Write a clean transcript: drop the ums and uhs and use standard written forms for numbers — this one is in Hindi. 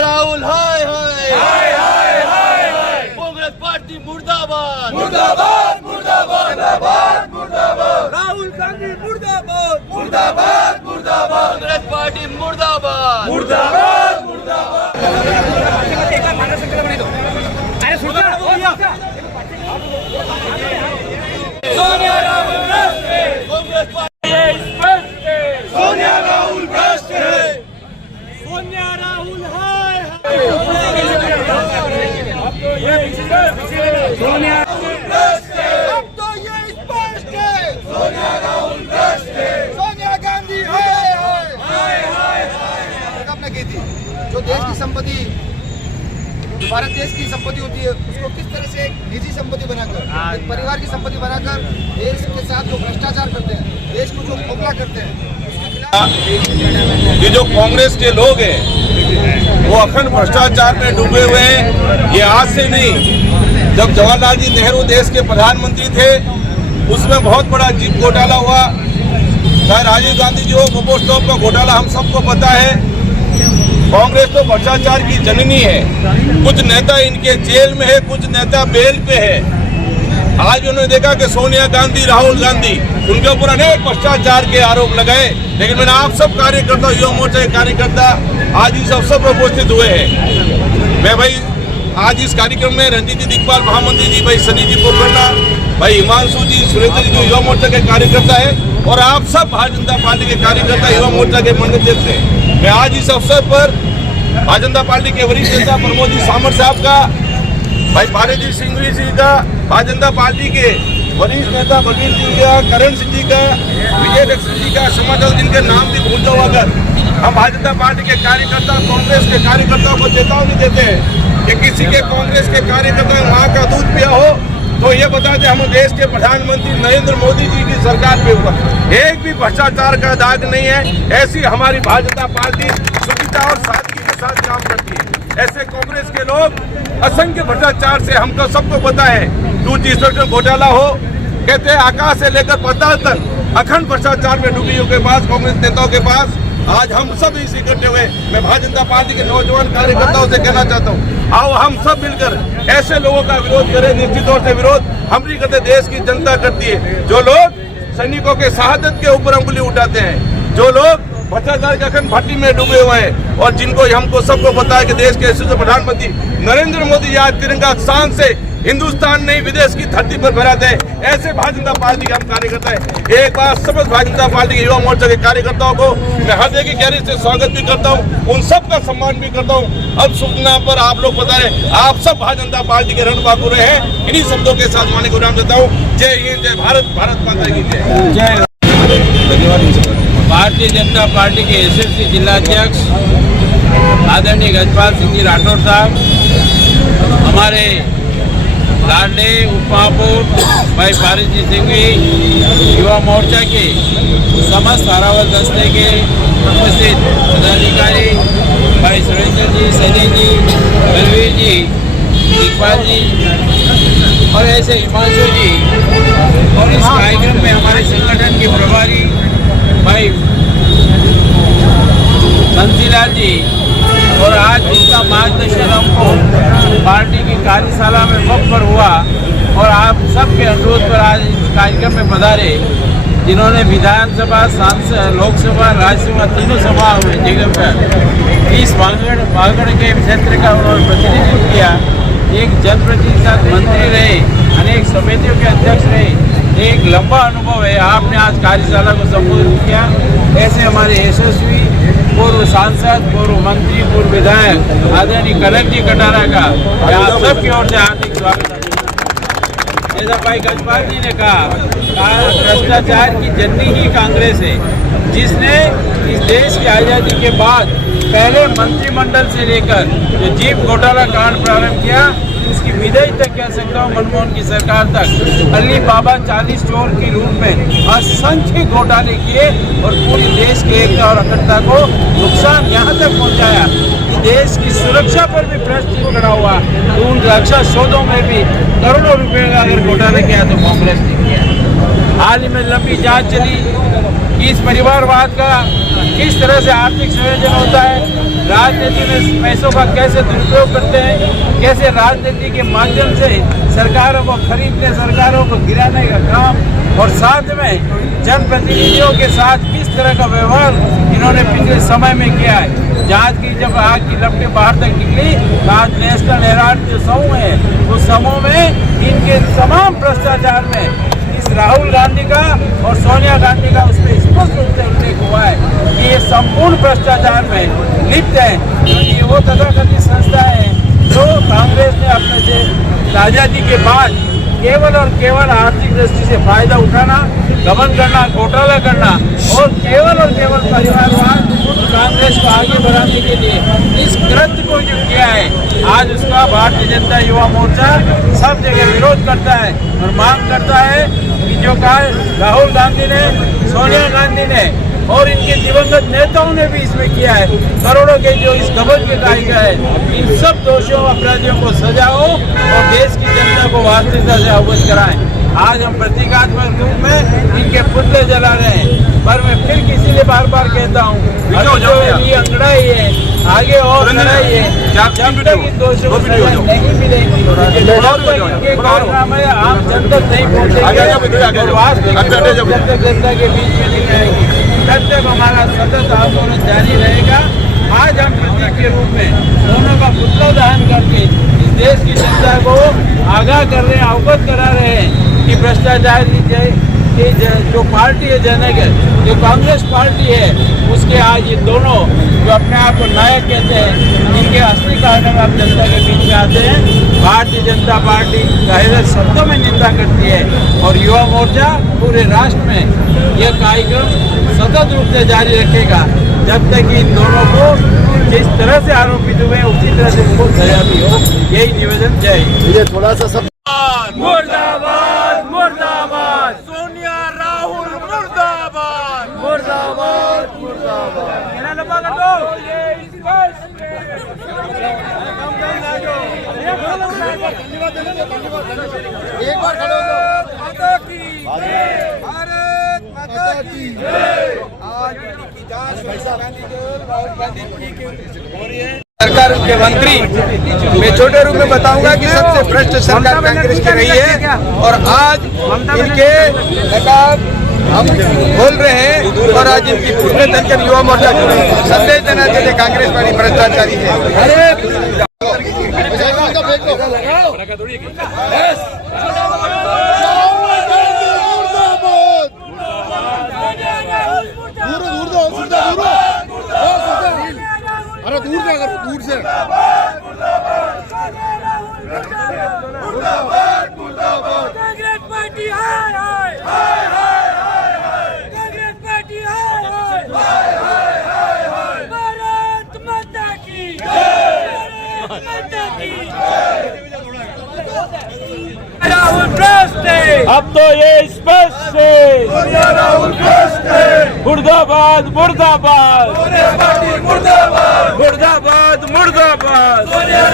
राहुल हाय हाय हाय हाय, कांग्रेस पार्टी मुर्दाबाद मुर्दाबाद मुर्दाबाद मुर्दाबाद मुर्दाबाद, राहुल गांधी मुर्दाबाद मुर्दाबाद मुर्दाबाद, कांग्रेस पार्टी मुर्दाबाद मुर्दाबाद मुर्दाबाद। सोनिया राहुल भ्रष्ट है, कांग्रेस पार्टी सोनिया राहुल भ्रष्ट है, सोनिया राहुल हाय सोनिया राहुल भ्रष्ट है, अब तो ये स्पष्ट है, सोनिया राहुल भ्रष्ट है, सोनिया गांधी हाय हाय हाय हाय हाय। आपने की थी जो देश की संपत्ति, भारत देश की संपत्ति होती है, उसको किस तरह से एक निजी संपत्ति बनाकर, एक परिवार की संपत्ति बनाकर देश के साथ जो भ्रष्टाचार करते हैं, देश को जो खोखला करते हैं, ये जो कांग्रेस के लोग हैं वो अखंड भ्रष्टाचार में डूबे हुए हैं। ये आज से नहीं, जब जवाहरलाल जी नेहरू देश के प्रधानमंत्री थे उसमें बहुत बड़ा जीप घोटाला हुआ, चाहे राजीव गांधी जी हो, मोपोस्टॉप का घोटाला हम सबको पता है। कांग्रेस तो भ्रष्टाचार की जननी है, कुछ नेता इनके जेल में है, कुछ नेता बेल पे है। आज उन्होंने देखा कि सोनिया गांधी, राहुल गांधी, उनके ऊपर अनेक भ्रष्टाचार के आरोप लगाए, लेकिन मैंने आप सब कार्यकर्ता, युवा मोर्चा के कार्यकर्ता आज इस अवसर पर उपस्थित हुए हैं। मैं भाई आज इस कार्यक्रम में रंजीत जी दिग्पाल महामंत्री जी, भाई सनी जी पोखरना, भाई हिमांशु जी, सुरेंद्र जी जो युवा मोर्चा के कार्यकर्ता है, और आप सब भारतीय जनता पार्टी के कार्यकर्ता, युवा मोर्चा के मंडल अध्यक्ष हैं। मैं आज इस अवसर पर भारतीय जनता पार्टी के वरिष्ठ नेता प्रमोद जी सामर साहब का, भाई पारेजी सिंघवी जी का, भारतीय जनता पार्टी के वरिष्ठ नेता बघेल जी का, करण सिंह जी का, विजय दक्षिण जी का, समाचार जिनके नाम भी भूल जाओ, अगर हम भारतीय जनता पार्टी के कार्यकर्ता कांग्रेस के कार्यकर्ताओं को चेतावनी देते हैं कि किसी के कांग्रेस के कार्यकर्ता माँ का दूध पिया हो तो ये बताते हम देश के प्रधानमंत्री नरेंद्र मोदी जी की सरकार पे हुआ एक भी भ्रष्टाचार का दाग नहीं है। ऐसी हमारी भारतीय जनता पार्टी शुचिता और सादगी के साथ काम करती है। ऐसे कांग्रेस के लोग असंख्य भ्रष्टाचार से हमको सबको पता है, 2G घोटाला हो, कहते हैं आकाश से लेकर पाताल तक अखंड भ्रष्टाचार में डूबियों के पास, कांग्रेस नेताओं के पास आज हम सब इस इकट्ठे हुए। मैं भारतीय जनता पार्टी के नौजवान कार्यकर्ताओं से कहना चाहता हूँ, आओ हम सब मिलकर ऐसे लोगों का विरोध करें। निश्चित तौर से विरोध हम नहीं करते, देश की जनता करती है। जो लोग सैनिकों के शहादत के ऊपर उंगली उठाते हैं, जो लोग भ्रष्टाचार के अखंड भट्टी में डूबे हुए हैं, और जिनको हमको सबको पता है कि देश के यशस्वी प्रधानमंत्री नरेंद्र मोदी आज तिरंगा शान से हिंदुस्तान नहीं विदेश की धरती पर फहराते हैं, ऐसे भारतीय जनता पार्टी के हम कार्यकर्ता है। एक बार समस्त भारतीय जनता पार्टी के युवा मोर्चा के कार्यकर्ताओं को मैं हृदय की गहराई से स्वागत भी करता हूँ, उन सब का सम्मान भी करता हूँ। अब सूचना पर आप लोग बता रहे, आप सब भारतीय जनता पार्टी के रणबांकुरे हैं। इन्हीं शब्दों के साथ माने को नाम देता हूँ। जय हिंद, जय भारत, भारत माता की जय। भारतीय जनता पार्टी के यशस्वी जिलाध्यक्ष आदरणीय गजपाल सिंह जी राठौर साहब, हमारे लाडले उपमहापौर भाई पारेजी सिंघवी, युवा मोर्चा के समस्त अरावल दस्ते के उपस्थित पदाधिकारी भाई सुरेंद्र जी, सनी जी, बलवीर जी, दिग्पाल जी और ऐसे हिमांशु जी, और इस कार्यक्रम में हमारे संगठन के प्रभारी भाई बंसीलाल जी, और आज जिसका मार्गदर्शन हमको पार्टी की कार्यशाला में वक्त पर हुआ, और आप सबके अनुरोध पर आज इस कार्यक्रम में पधारे, जिन्होंने विधानसभा, सांसद, लोकसभा, राज्यसभा तीनों सभा हुए जगह पर इस बागड़ के क्षेत्र का उन्होंने प्रतिनिधित्व किया। एक जनप्रतिनिधि साथ मंत्री रहे, अनेक समितियों के अध्यक्ष रहे, एक लंबा अनुभव है। आपने आज कार्यशाला को संबोधित किया। ऐसे हमारे यशस्वी पूर्व सांसद, पूर्व मंत्री, पूर्व विधायक आदरणीय कनक जी कटारा का आप सबकी ओर से हार्दिक स्वागत है। जैसा भाई गजपाल जी ने कहा भ्रष्टाचार की जननी ही कांग्रेस है, जिसने इस देश की आज़ादी के बाद पहले मंत्रिमंडल से लेकर जो जीप घोटाला कांड प्रारंभ किया, उसकी विदाई तक कह सकता हूँ मनमोहन की सरकार तक, अली बाबा 40 चोर के रूप में असंख्य घोटाले किए और पूरे देश के एकता और अखंडता को नुकसान यहाँ तक पहुँचाया कि देश की सुरक्षा पर भी प्रश्न खड़ा हुआ। तो उन रक्षा सौदों में भी करोड़ों रुपए का अगर घोटाला किया तो कांग्रेस ने किया। हाल ही में लंबी जांच चली कि इस परिवारवाद का किस तरह से आर्थिक संयोजन होता है, राजनीति में पैसों का कैसे दुरुपयोग करते हैं, कैसे राजनीति के माध्यम से सरकारों को खरीदने, सरकारों को गिराने का काम, और साथ में जनप्रतिनिधियों के साथ किस तरह का व्यवहार इन्होंने पिछले समय में किया है। जांच की जब आग की लपटें बाहर तक निकली, आज नेशनल हेराल्ड जो समूह है, उस समूह में इनके तमाम भ्रष्टाचार में इस राहुल गांधी का और सोनिया गांधी का उसमें स्पष्ट रूप से उल्लेख हुआ है कि ये संपूर्ण भ्रष्टाचार में लिप्त है। क्योंकि वो तथाकथित संस्था है जो कांग्रेस ने अपने से आजादी के बाद केवल और केवल आर्थिक दृष्टि से फायदा उठाना, गबन करना, घोटाला करना और केवल परिवारवाद कांग्रेस को आगे बढ़ाने के लिए इस कृत्य को जो किया है, आज उसका भारतीय जनता युवा मोर्चा सब जगह विरोध करता है और मांग करता है कि जो कहा राहुल गांधी ने, सोनिया गांधी ने और इनके दिवंगत नेताओं ने भी इसमें किया है, करोड़ों के जो इस गबन के कायदा है, इन सब दोषियों अपराधियों को सजाओ और देश की जनता को वास्तविकता से अवगत कराएं। आज हम प्रतीकात्मक रूप में इनके पुतले जला रहे हैं, पर मैं फिर किसी से बार बार कहता हूँ, ये अंगड़ाई है, आगे और लड़ाई है, जब तक इन दोषियों को सजा नहीं मिलेगी, इनके कारनामे आम जन तक नहीं पहुँचेंगे और वास्तविक जनता के बीच में नहीं आएगी। तब तक हमारा सतत आंदोलन जारी रहेगा। आज हम प्रतीक के रूप में दोनों का पुतला दहन करके इस देश की जनता को आगाह कर रहे हैं, अवगत करा रहे हैं कि भ्रष्टाचार की जो पार्टी है, जनगण जो कांग्रेस पार्टी है, उसके आज ये दोनों जो अपने आप को नायक कहते हैं, इनके असली कारण अब जनता के बीच में आते हैं। भारतीय जनता पार्टी गहरे शब्दों में निंदा करती है और युवा मोर्चा पूरे राष्ट्र में यह कार्यक्रम सतत रूप से जारी रखेगा जब तक इन दोनों को जिस तरह से आरोपित हुए उसी तरह से उनको सजा भी हो। यही निवेदन। जय हिंद। ये थोड़ा सा सब मुर्दाबाद मुर्दाबाद, सोनिया राहुल मुर्दाबाद मुर्दाबाद मुर्दाबाद। एक बार खड़े हो जाओ। भारत माता की जय। आज की जांच राहुल गांधी हो रही है। सरकार के मंत्री मैं छोटे रूप में बताऊंगा कि सबसे भ्रष्ट सरकार कांग्रेस की रही है और आज इनके नकाब हम बोल रहे हैं और आज इनकी पुष्पे तनकर युवा मोर्चा जुड़े संदेश देना चाहते कांग्रेस पार्टी भ्रष्टाचारी है। दूर से कांग्रेस पार्टी हाय हाय हाय हाय हाय, कांग्रेस पार्टी हाय हाय हाय हाय हाय, भारत माता की जय, भारत माता की राहुल भ्रष्ट है, अब तो ये स्पष्ट है, राहुल भ्रष्ट है, मुर्दाबाद मुर्दाबाद पार्टी मुर्दाबाद, मुर्दाबाद मुर्दाबाद। सोनिया